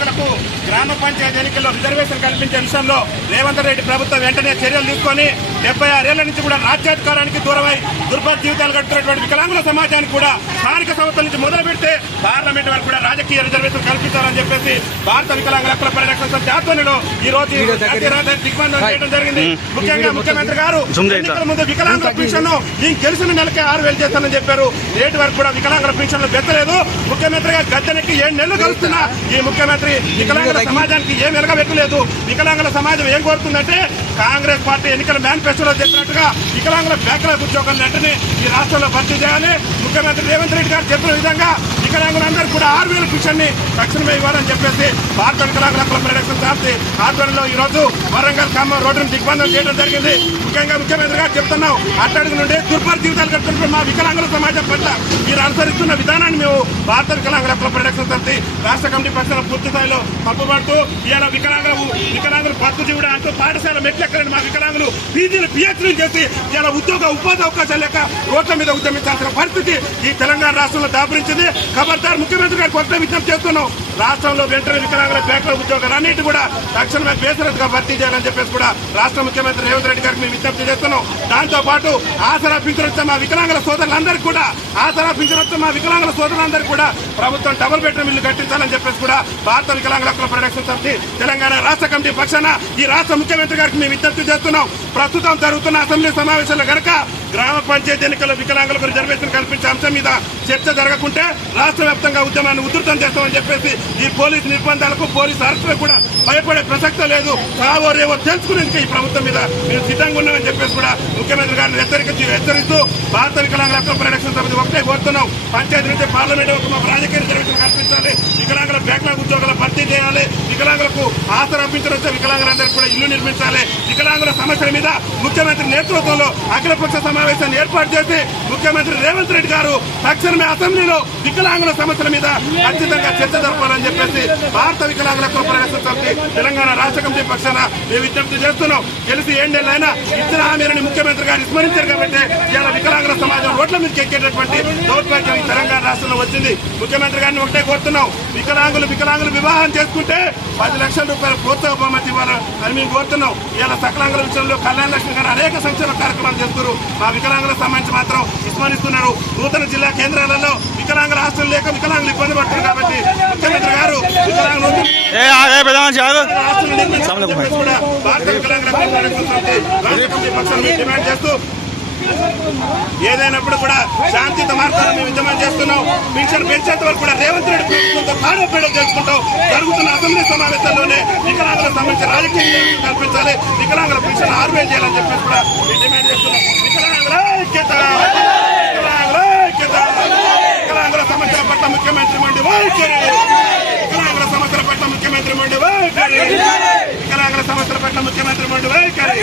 వికలాంగులకు గ్రామ పంచాయతీ ఎన్నికల్లో రిజర్వేషన్ కల్పించే విషయంలో రేవంత్ రెడ్డి ప్రభుత్వం వెంటనే చర్యలు తీసుకొని 76 ఏళ్ల నుంచి కూడా రాజ్యాధికారానికి దూరమై దుర్భర జీవితాలు గడుపుతున్నటువంటి వికలాంగుల సమాజానికి కూడా స్థానిక సంస్థల నుంచి మొదలు పెడితే పార్లమెంట్ వరకు కూడా రాజకీయ రిజర్వేషన్ కల్పించాలని చెప్పేసి భారత వికలాంగుల హక్కుల పరిరక్షణ సమితి ఆధ్వర్యంలో ఈ రోజు దిగ్బంధం చేయడం జరిగింది. ముఖ్యంగా ముఖ్యమంత్రి గారు ఎన్నికల ముందు వికలాంగుల పెన్షన్ గెలిచిన నెలకే 6,000 చేస్తానని చెప్పారు. నేటి వరకు కూడా వికలాంగుల పెన్షన్లు బెత్తలేదు. ముఖ్యమంత్రిగా గద్దెనెక్కి 7 నెలలు గడుస్తున్నా ఈ ముఖ్యమంత్రి వికలాంగుల సమాజానికి ఏం వెలగబెట్టలేదు. వికలాంగుల సమాజం ఏం కోరుతుందంటే కాంగ్రెస్ పార్టీ ఎన్నికల మేనిఫెస్టోలో చెప్పినట్టుగా వికలాంగుల బ్యాక్లాగ్ ఉద్యోగాలు వెంటనే ఈ రాష్ట్రంలో భర్తీ చేయాలి. ముఖ్యమంత్రి రేవంత్ రెడ్డి గారు చెప్పిన విధంగా వికలాంగులందరూ కూడా 6,000 పెన్షన్ ని తక్షణమే ఇవ్వాలని చెప్పేసి భారత వికలాంగుల హక్కుల పరిరక్షణ సమితి ఆధ్వర్యంలో ఈ రోజు వరంగల్ ఖమ్మం రోడ్డును దిగ్బంధం చేయడం జరిగింది. ముఖ్యంగా ముఖ్యమంత్రి గారు చెప్తున్నాం అట్టడుగు నుండి దుర్భర జీవితాలు గడుపుతున్న మా వికలాంగుల సమాజం పట్ల మీరు అనుసరిస్తున్న విధానాన్ని మేము భారత వికలాంగుల హక్కుల పరిరక్షణ సమితి రాష్ట్ర కమిటీ పక్షాన పూర్తి స్థాయిలో పంపబడుతూ ఇలా వికలాంగులు బతుకు కూడా అంటూ పాఠశాల మెట్లెక్కలేని మా వికలాంగులు పీజీలు పిహెచ్డీలు చేసి ఇలా ఉపాధి అవకాశాలు లేక రోడ్ల మీద ఉద్యమించాల్సిన పరిస్థితి ఈ తెలంగాణ రాష్ట్రంలో దాపురించింది. ఖబర్దార్ ముఖ్యమంత్రి గారికి ఒకటే విజ్ఞప్తి చేస్తున్నాం, రాష్ట్రంలో వెంటనే వికలాంగుల బ్యాక్లాగ్ ఉద్యోగాలన్నింటి కూడా తక్షణమే బేసరత్గా భర్తీ చేయాలని చెప్పేసి కూడా రాష్ట్ర ముఖ్యమంత్రి రేవంత్ రెడ్డి గారికి మేము విజ్ఞప్తి చేస్తున్నాం. దాంతో పాటు ఆసరా పింఛన్ మా వికలాంగుల సోదరులందరికీ కూడా ప్రభుత్వం డబుల్ బెడ్రూమ్ ఇల్లు కట్టించాలని చెప్పేసి కూడా భారత వికలాంగుల హక్కుల పరిరక్షణ సమితి తెలంగాణ రాష్ట్ర కమిటీ పక్షాన ఈ రాష్ట్ర ముఖ్యమంత్రి గారికి మేము విజ్ఞప్తి చేస్తున్నాం. ప్రస్తుతం జరుగుతున్న అసెంబ్లీ సమావేశాల్లో గనక గ్రామ పంచాయతీ ఎన్నికల్లో వికలాంగులకు రిజర్వేషన్ కల్పించే అంశం మీద చర్చ జరగకుంటే రాష్ట్ర వ్యాప్తంగా ఉద్యమాన్ని ఉధృతం చేస్తామని చెప్పేసి ఈ పోలీసు నిర్బంధాలకు పోలీసు అరెస్టులకు కూడా భయపడే ప్రసక్తే లేదు. సావో రేవో తెలుసుకునేందుకు ఈ ప్రభుత్వం మీద మేము సిద్ధంగా ఉన్నామని చెప్పేసి కూడా ముఖ్యమంత్రి గారిని హెచ్చరిస్తూ భారత వికలాంగుల హక్కుల పరిరక్షణ సమితి ఒకటే కోరుతున్నాం, పంచాయతీ నుంచి పార్లమెంట్ వరకు మాకు రాజకీయ రిజర్వేషన్ కల్పించాలి, వికలాంగుల బ్యాక్లాగ్ ఉద్యోగాలు భర్తీ చేయాలి, వికలాంగులకు ఆసరా పింఛన్ వచ్చే వికలాంగులందరికీ కూడా ఇల్లు నిర్మించాలి. వికలాంగుల సమస్యల మీద ముఖ్యమంత్రి నేతృత్వంలో అఖిలపక్ష సమావేశాన్ని ఏర్పాటు చేసి ముఖ్యమంత్రి రేవంత్ రెడ్డి గారు తక్షణమే అసెంబ్లీలో వికలాంగుల సమస్యల మీద ఖచ్చితంగా చర్చ జరపాలని చెప్పేసి భారత వికలాంగుల హక్కుల పరిరక్షణ సమితి తెలంగాణ రాష్ట్ర కమిటీ పక్షాన మేము విజ్ఞప్తి చేస్తున్నాం. గెలిచి 7 నెలలైనా ఇచ్చిన హామీలను ముఖ్యమంత్రి గారు విస్మరించారు కాబట్టి ఇలా వికలాంగుల సమాజం రోడ్ల మీదకి ఎక్కేటటువంటి దౌర్భాగ్యం ఈ తెలంగాణ రాష్ట్రంలో వచ్చింది. ముఖ్యమంత్రి గారిని ఒకటే కోరుతున్నాం, వికలాంగులు వివాహం చేసుకుంటే 10 లక్షల రూపాయల ప్రోత్సాహ బహుమతి ఇవ్వాలని మేము కోరుతున్నాం. ఇలా సకలాంగుల విషయంలో కళ్యాణ లక్ష్మి గారు అనేక సంక్షేమ కార్యక్రమాలు చేస్తున్నారు. మా వికలాంగులకు సంబంధించి మాత్రం విస్మరిస్తున్నారు. నూతన జిల్లా కేంద్రాలలో వికలాంగుల హాస్టల్ లేక వికలాంగులు ఇబ్బంది పడుతున్నారు కాబట్టి ముఖ్యమంత్రి గారు వికలాంగులు భారత వికలాంగుల డిమాండ్ చేస్తూ ఏదైనప్పుడు కూడా శాంతియుత మార్గాలను మేము ఉద్యమం చేస్తున్నాం. పెన్షన్ పెంచేంత వరకు కూడా రేవంత్ రెడ్డి ప్రభుత్వంతో తాడోపేడలు చేసుకుంటాం. జరుగుతున్న అసెంబ్లీ సమావేశాల్లోనే వికలాంగులకు సంబంధించి రాజకీయ కల్పించాలి, వికలాంగుల పెన్షన్ 6,000 చేయాలని చెప్పేసి కూడా మేము డిమాండ్ చేస్తున్నాం. వికలాంగుల సమస్యల పట్ల ముఖ్యమంత్రి మండి వైఖరి, వికలాంగుల సమస్యల పట్ల ముఖ్యమంత్రి మండి వైఖరి, వికలాంగుల సమస్యల పట్ల ముఖ్యమంత్రి మండి వైఖరి.